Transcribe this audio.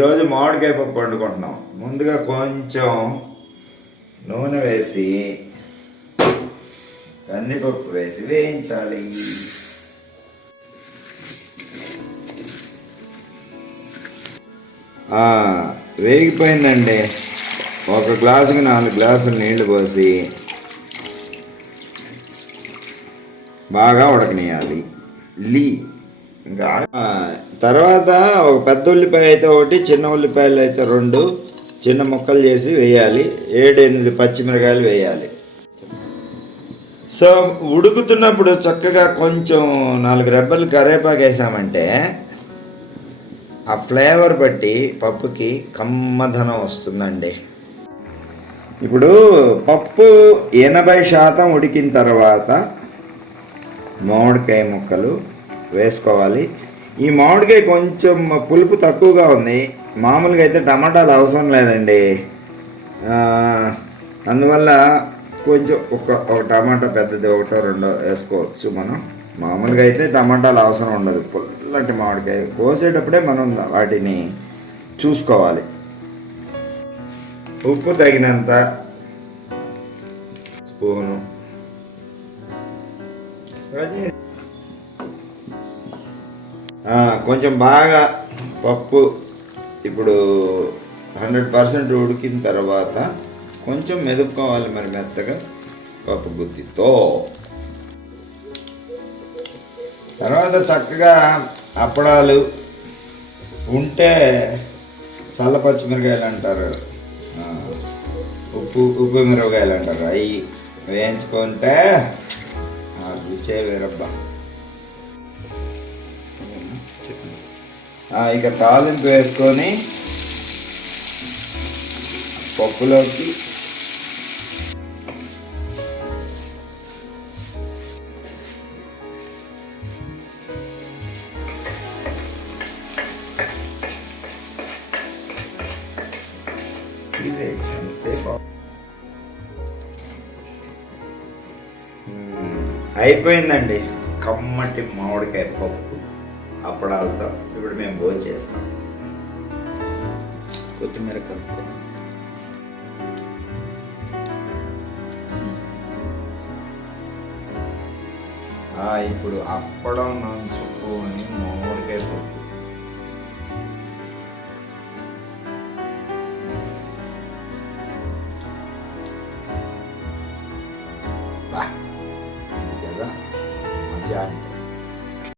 ఈరోజు మామిడికాయ పప్పు వండుకుంటున్నాం. ముందుగా కొంచెం నూనె వేసి కందిపప్పు వేసి వేయించాలి. వేగిపోయిందండి. ఒక గ్లాసుకి నాలుగు గ్లాసులు నీళ్ళు పోసి బాగా ఉడకనేయాలి లీ. ఇంకా తర్వాత ఒక పెద్ద ఉల్లిపాయ అయితే ఒకటి చిన్న ఉల్లిపాయలు అయితే రెండు చిన్న ముక్కలు చేసి వేయాలి. ఏడు ఎనిమిది పచ్చిమిరకాయలు వేయాలి. సో ఉడుకుతున్నప్పుడు చక్కగా కొంచెం నాలుగు రెబ్బలు కరివేపాకు వేసామంటే ఆ ఫ్లేవర్ బట్టి పప్పుకి కమ్మదనం వస్తుందండి. ఇప్పుడు పప్పు ఎనభై శాతం ఉడికిన తర్వాత మామిడికాయ ముక్కలు వేసుకోవాలి. ఈ మామిడికాయ కొంచెం పులుపు తక్కువగా ఉంది. మామూలుగా అయితే టమాటాలు అవసరం లేదండి. అందువల్ల కొంచెం ఒక ఒక టమాటా పెద్దది ఒకటో రెండో వేసుకోవచ్చు మనం. మామూలుగా అయితే టమాటాలు అవసరం ఉండదు. పుల్లటి మామిడికాయ కోసేటప్పుడే మనం వాటిని చూసుకోవాలి. ఉప్పు తగినంత స్పూను. కొంచెం బాగా పప్పు ఇప్పుడు హండ్రెడ్ పర్సెంట్ ఉడికిన తర్వాత కొంచెం మెదుపుకోవాలి మరి మెత్తగా పప్పు గుత్తితో. తర్వాత చక్కగా అప్పడాలు ఉంటే చల్ల పచ్చిమిరకాయలు అంటారు. ఉప్పు ఉప్పు మిరపకాయలు అంటారు. అవి వేయించుకుంటే రుచే వేరబ్బా. ఇక తాలింపు వేసుకొని పప్పులోకి. అయిపోయిందండి. కమ్మటి మామిడికాయ పప్పు. అప్పడాలతో ఇప్పుడు మేము భోజనం చేస్తాం. కొత్తిమీర కలుపుకోండి ఇప్పుడు అప్పడం నంచుకు అని మామిడికాయ పప్పు. కదా మజా అంటే.